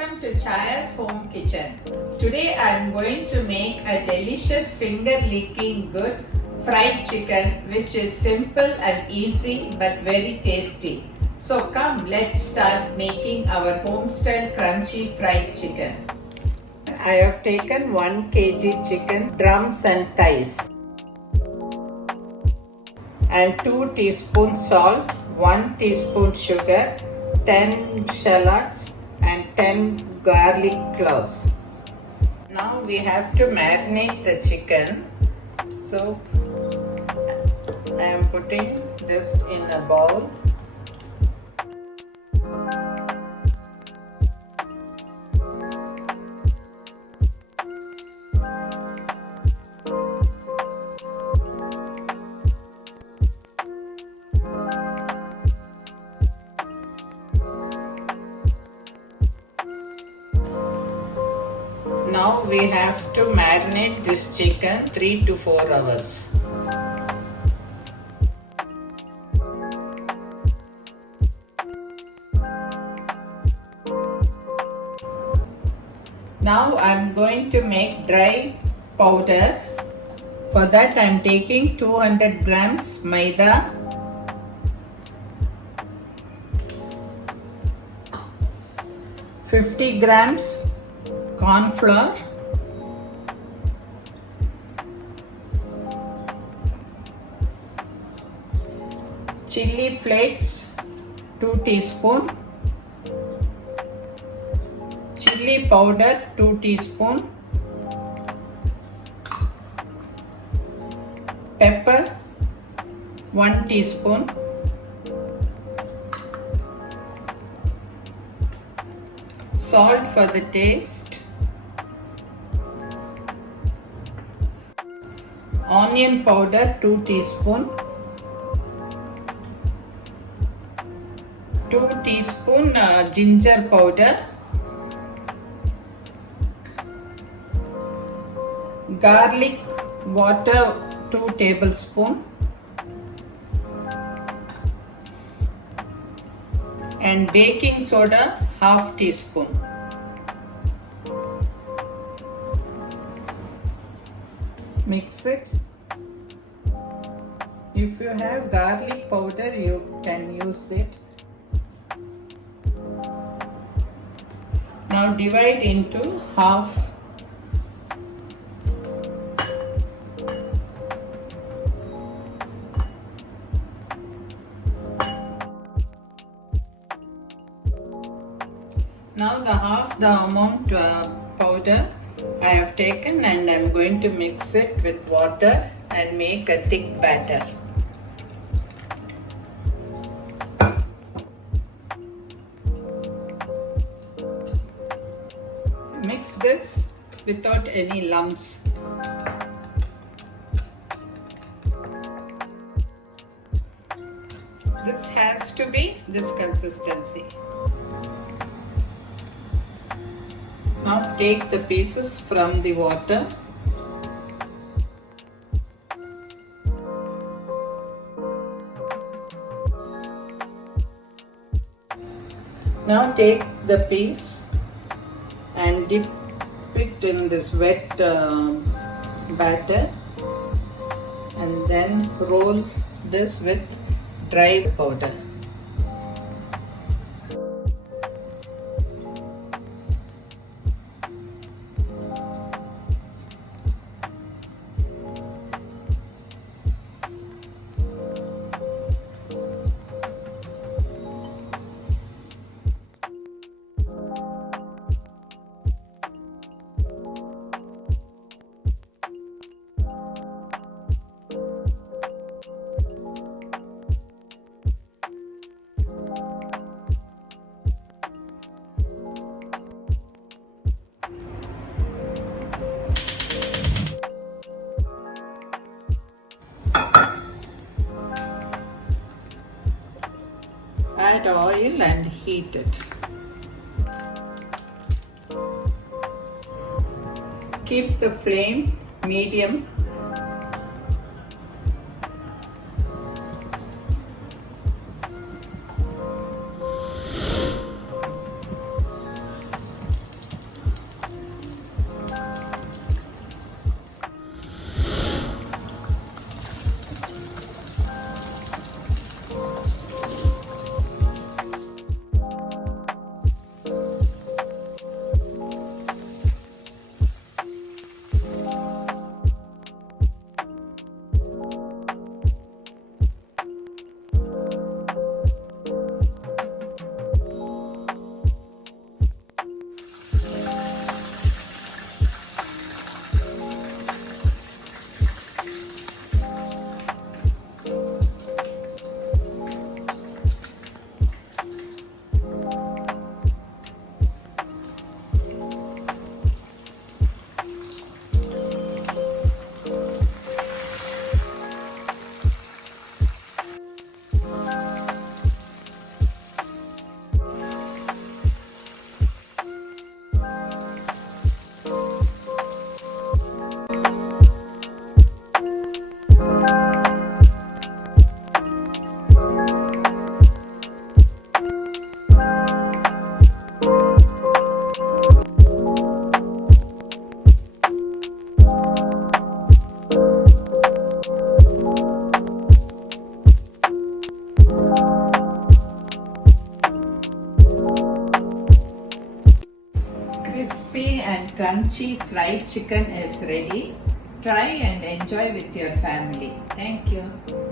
Welcome to Chaya's home kitchen. Today I am going to make a delicious finger-licking good fried chicken which is simple and easy but very tasty. So come, let's start making our home-style crunchy fried chicken. I have taken 1 kg chicken, drums and thighs, and 2 teaspoons salt, 1 teaspoon sugar, 10 shallots and 10 garlic cloves. Now we have to marinate the chicken. So I am putting this in a bowl. Now we have to marinate this chicken 3 to 4 hours. Now I am going to make dry powder. For that I am taking 200 grams maida, 50 grams corn flour, chili flakes 2 teaspoon, chili powder 2 teaspoon, pepper 1 teaspoon, salt for the taste, onion powder 2 teaspoon, 2 teaspoon ginger powder, garlic water 2 tablespoon, and baking soda half teaspoon. Mix it. If you have garlic powder, you can use it. Now divide into half. Now the amount powder I have taken, and I am going to mix it with water and make a thick batter. Mix this without any lumps. This has to be this consistency. Now take the pieces from the water. Now take the piece and dip it in this wet batter, and then roll this with dry powder. Add oil and heat it. Keep the flame medium. Crispy and crunchy fried chicken is ready. Try and enjoy with your family. Thank you.